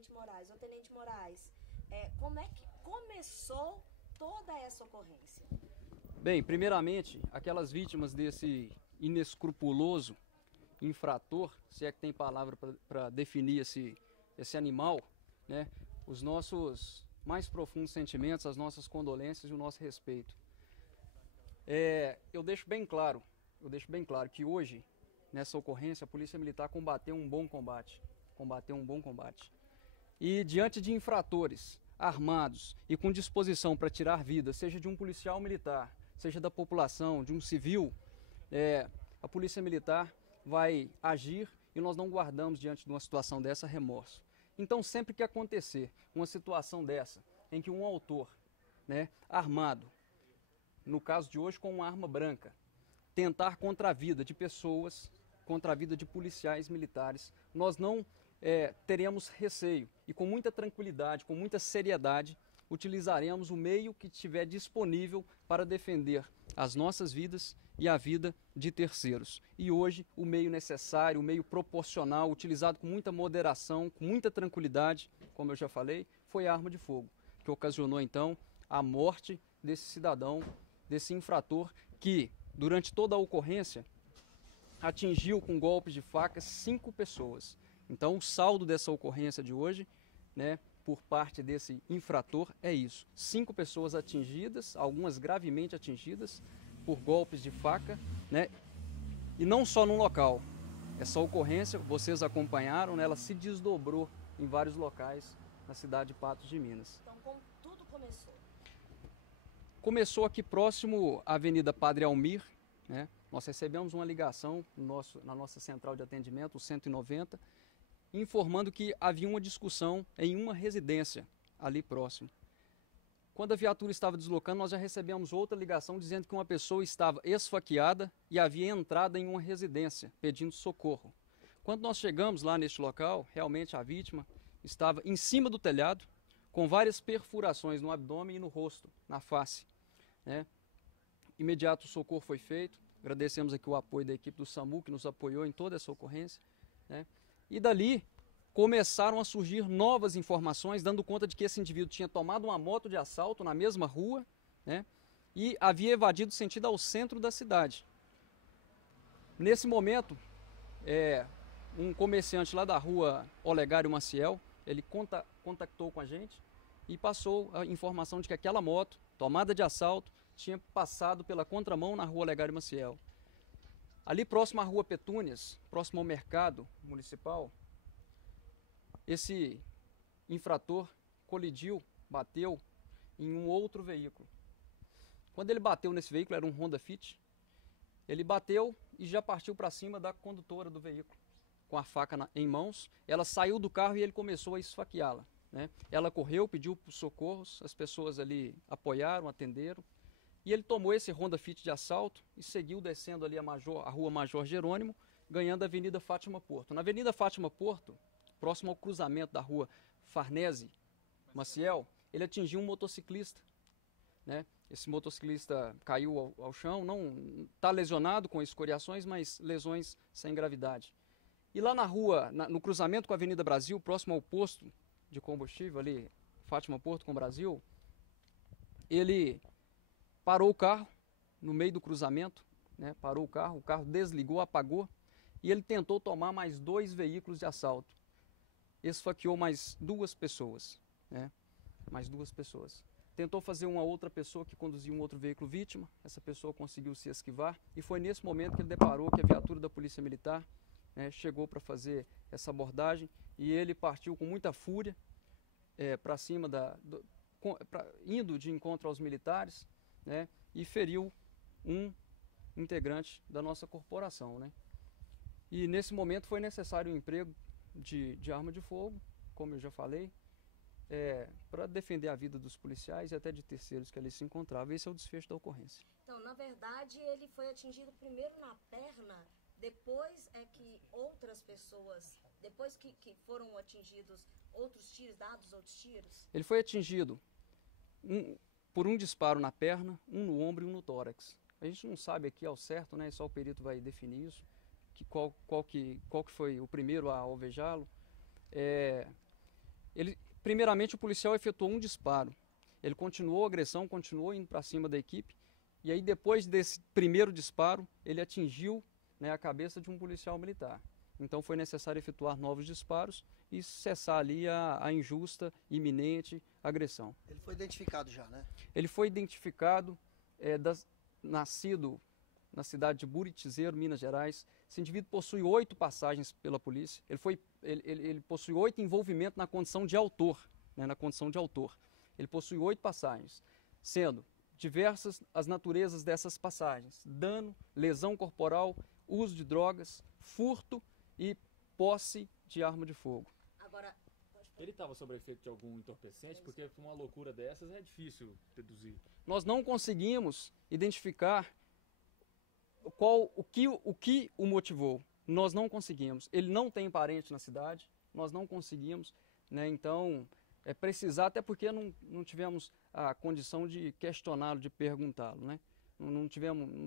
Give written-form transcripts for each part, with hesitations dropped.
Tenente Moraes. Ô, Tenente Moraes, como é que começou toda essa ocorrência? Bem, primeiramente, aquelas vítimas desse inescrupuloso infrator, se é que tem palavra para definir esse animal, né? Os nossos mais profundos sentimentos, as nossas condolências e o nosso respeito. Eu deixo bem claro que hoje, nessa ocorrência, a Polícia Militar combateu um bom combate. E diante de infratores armados e com disposição para tirar vida, seja de um policial militar, seja da população, de um civil, a Polícia Militar vai agir e nós não guardamos diante de uma situação dessa remorso. Então, sempre que acontecer uma situação dessa, em que um autor, armado, no caso de hoje com uma arma branca, tentar contra a vida de pessoas, contra a vida de policiais militares, nós não teremos receio e com muita tranquilidade, com muita seriedade, utilizaremos o meio que estiver disponível para defender as nossas vidas e a vida de terceiros. E hoje o meio necessário, o meio proporcional, utilizado com muita moderação, com muita tranquilidade, como eu já falei, foi a arma de fogo, que ocasionou então a morte desse cidadão, desse infrator que, durante toda a ocorrência, atingiu com golpes de faca 5 pessoas. Então o saldo dessa ocorrência de hoje, por parte desse infrator é isso: 5 pessoas atingidas, algumas gravemente atingidas por golpes de faca, e não só num local. Essa ocorrência, vocês acompanharam, ela se desdobrou em vários locais na cidade de Patos de Minas. Então, como tudo começou? Começou aqui próximo à Avenida Padre Almir, Nós recebemos uma ligação na nossa central de atendimento, o 190, informando que havia uma discussão em uma residência ali próximo. Quando a viatura estava deslocando, nós já recebemos outra ligação dizendo que uma pessoa estava esfaqueada e havia entrado em uma residência pedindo socorro. Quando nós chegamos lá neste local, realmente a vítima estava em cima do telhado, com várias perfurações no abdômen e no rosto, na face. Imediato o socorro foi feito. Agradecemos aqui o apoio da equipe do SAMU, que nos apoiou em toda essa ocorrência. E dali começaram a surgir novas informações, dando conta de que esse indivíduo tinha tomado uma moto de assalto na mesma rua, e havia evadido sentido ao centro da cidade. Nesse momento, um comerciante lá da rua Olegário Maciel, ele contactou com a gente e passou a informação de que aquela moto, tomada de assalto, tinha passado pela contramão na rua Olegário Maciel. Ali próximo à rua Petúnias, próximo ao mercado municipal, esse infrator colidiu, bateu em um outro veículo. Quando ele bateu nesse veículo, era um Honda Fit, ele bateu e já partiu para cima da condutora do veículo, com a faca em mãos. Ela saiu do carro e ele começou a esfaqueá-la. Ela correu, pediu socorros, as pessoas ali apoiaram, atenderam. E ele tomou esse Honda Fit de assalto e seguiu descendo ali a rua Major Jerônimo, ganhando a Avenida Fátima Porto. Na Avenida Fátima Porto, próximo ao cruzamento da rua Farnese Maciel, ele atingiu um motociclista. Esse motociclista caiu ao chão, não está lesionado com escoriações, mas lesões sem gravidade. E lá na rua, no cruzamento com a Avenida Brasil, próximo ao posto de combustível ali, Fátima Porto com Brasil, ele parou o carro no meio do cruzamento, parou o carro desligou, apagou, e ele tentou tomar mais 2 veículos de assalto. Esfaqueou mais 2 pessoas, mais 2 pessoas. Tentou fazer uma outra pessoa que conduzia um outro veículo vítima, essa pessoa conseguiu se esquivar, e foi nesse momento que ele deparou que a viatura da Polícia Militar chegou para fazer essa abordagem, e ele partiu com muita fúria para cima, indo de encontro aos militares, e feriu um integrante da nossa corporação. E nesse momento foi necessário o emprego de arma de fogo, como eu já falei, para defender a vida dos policiais e até de terceiros que ali se encontravam. Esse é o desfecho da ocorrência. Então, na verdade, ele foi atingido primeiro na perna, depois é que outras pessoas, depois que foram atingidos outros tiros, dados outros tiros? Ele foi atingido por um disparo na perna, um no ombro e um no tórax. A gente não sabe aqui ao certo, só o perito vai definir isso, qual que foi o primeiro a alvejá-lo. Primeiramente, o policial efetuou um disparo. Ele continuou a agressão, continuou indo para cima da equipe. E aí, depois desse primeiro disparo, ele atingiu, né, a cabeça de um policial militar. Então, foi necessário efetuar novos disparos e cessar ali a injusta, iminente agressão. Ele foi identificado já, né? Ele foi identificado, nascido na cidade de Buritizeiro, Minas Gerais. Esse indivíduo possui 8 passagens pela polícia. Ele possui 8 envolvimentos na condição de autor, né, na condição de autor. Ele possui 8 passagens, sendo diversas as naturezas dessas passagens: dano, lesão corporal, uso de drogas, furto e posse de arma de fogo. Agora, ele estava sob efeito de algum entorpecente? Porque uma loucura dessas é difícil deduzir. Nós não conseguimos identificar o que o motivou. Nós não conseguimos. Ele não tem parente na cidade, nós não conseguimos, né? Então, precisar, até porque não tivemos a condição de questioná-lo, de perguntá-lo, né? Não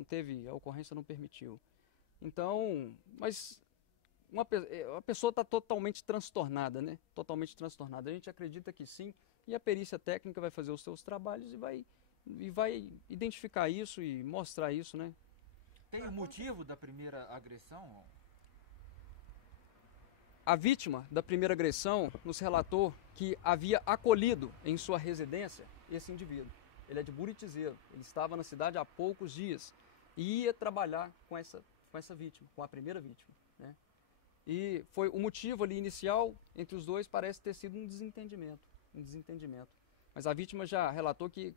teve, a ocorrência não permitiu. Então, mas a pessoa está totalmente transtornada, né? Totalmente transtornada. A gente acredita que sim, e a perícia técnica vai fazer os seus trabalhos e vai identificar isso e mostrar isso, né? Tem o motivo da primeira agressão? A vítima da primeira agressão nos relatou que havia acolhido em sua residência esse indivíduo. Ele é de Buritizeiro, ele estava na cidade há poucos dias e ia trabalhar com essa vítima, com a primeira vítima, né? E foi o motivo ali inicial entre os dois, parece ter sido um desentendimento. Mas a vítima já relatou que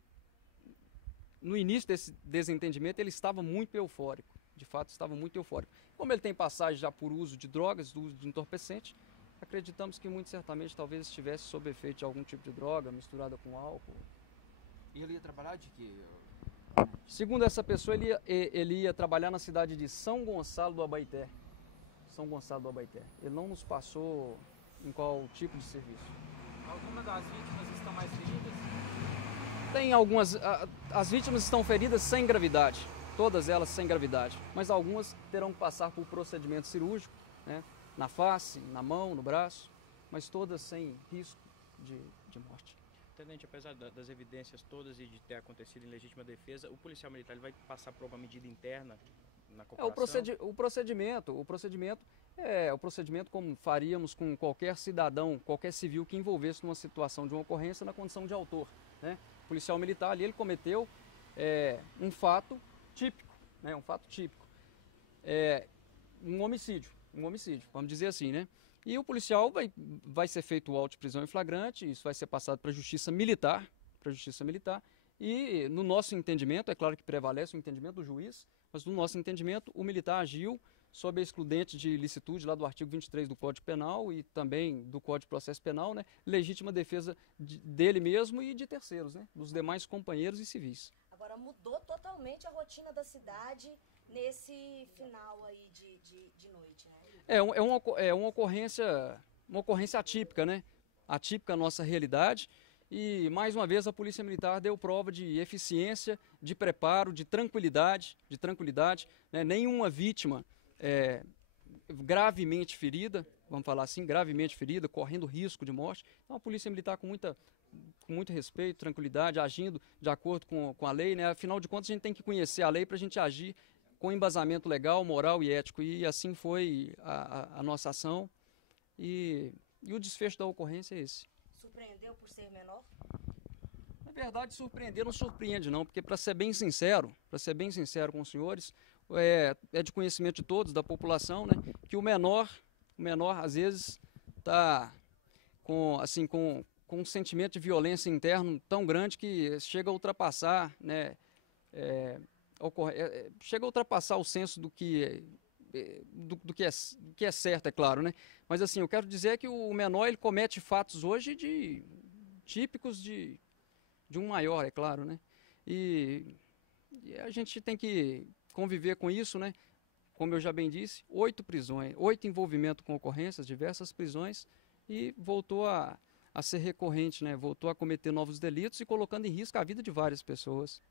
no início desse desentendimento ele estava muito eufórico, de fato estava muito eufórico. Como ele tem passagem já por uso de drogas, uso de entorpecente, acreditamos que muito certamente talvez estivesse sob efeito de algum tipo de droga misturada com álcool. E ele ia trabalhar de quê? Segundo essa pessoa, ele ia trabalhar na cidade de São Gonçalo do Abaeté. São Gonçalo do Abaeté. Ele não nos passou em qual tipo de serviço. Algumas das vítimas estão mais feridas? Tem algumas, as vítimas estão feridas sem gravidade, todas elas sem gravidade, mas algumas terão que passar por procedimento cirúrgico, né, na face, na mão, no braço, mas todas sem risco de morte. Tenente, apesar das evidências todas e de ter acontecido em legítima defesa, o policial militar ele vai passar por uma medida interna na corporação? O procedimento é o procedimento como faríamos com qualquer cidadão, qualquer civil que envolvesse numa situação de uma ocorrência na condição de autor, né? O policial militar ali, ele cometeu um fato típico, né? Um fato típico, um homicídio, vamos dizer assim, né? E o policial vai ser feito o auto de prisão em flagrante, isso vai ser passado para a Justiça Militar, e no nosso entendimento, é claro que prevalece o entendimento do juiz, mas no nosso entendimento o militar agiu sob a excludente de ilicitude lá do artigo 23 do Código Penal e também do Código de Processo Penal, né? Legítima defesa dele mesmo e de terceiros, né? Dos demais companheiros e civis. Agora, mudou totalmente a rotina da cidade nesse final aí de noite, né? É uma ocorrência atípica, né? Atípica à nossa realidade. E, mais uma vez, a Polícia Militar deu prova de eficiência, de preparo, de tranquilidade, né? Nenhuma vítima gravemente ferida, vamos falar assim, gravemente ferida, correndo risco de morte. Então, a Polícia Militar com muito respeito, tranquilidade, agindo de acordo com a lei, né? Afinal de contas, a gente tem que conhecer a lei para a gente agir com embasamento legal, moral e ético. E assim foi a nossa ação. E o desfecho da ocorrência é esse. Surpreendeu por ser menor? Na verdade, surpreender não surpreende não, porque para ser bem sincero com os senhores, é de conhecimento de todos, da população, né, que o menor às vezes está com um sentimento de violência interno tão grande que chega a ultrapassar, né, chega a ultrapassar o senso do que é certo, é claro, né? Mas assim, eu quero dizer que o menor ele comete fatos hoje típicos de um maior, é claro, né? E a gente tem que conviver com isso, né? Como eu já bem disse, 8 prisões, 8 envolvimentos com ocorrências, diversas prisões, e voltou a ser recorrente, né? Voltou a cometer novos delitos e colocando em risco a vida de várias pessoas.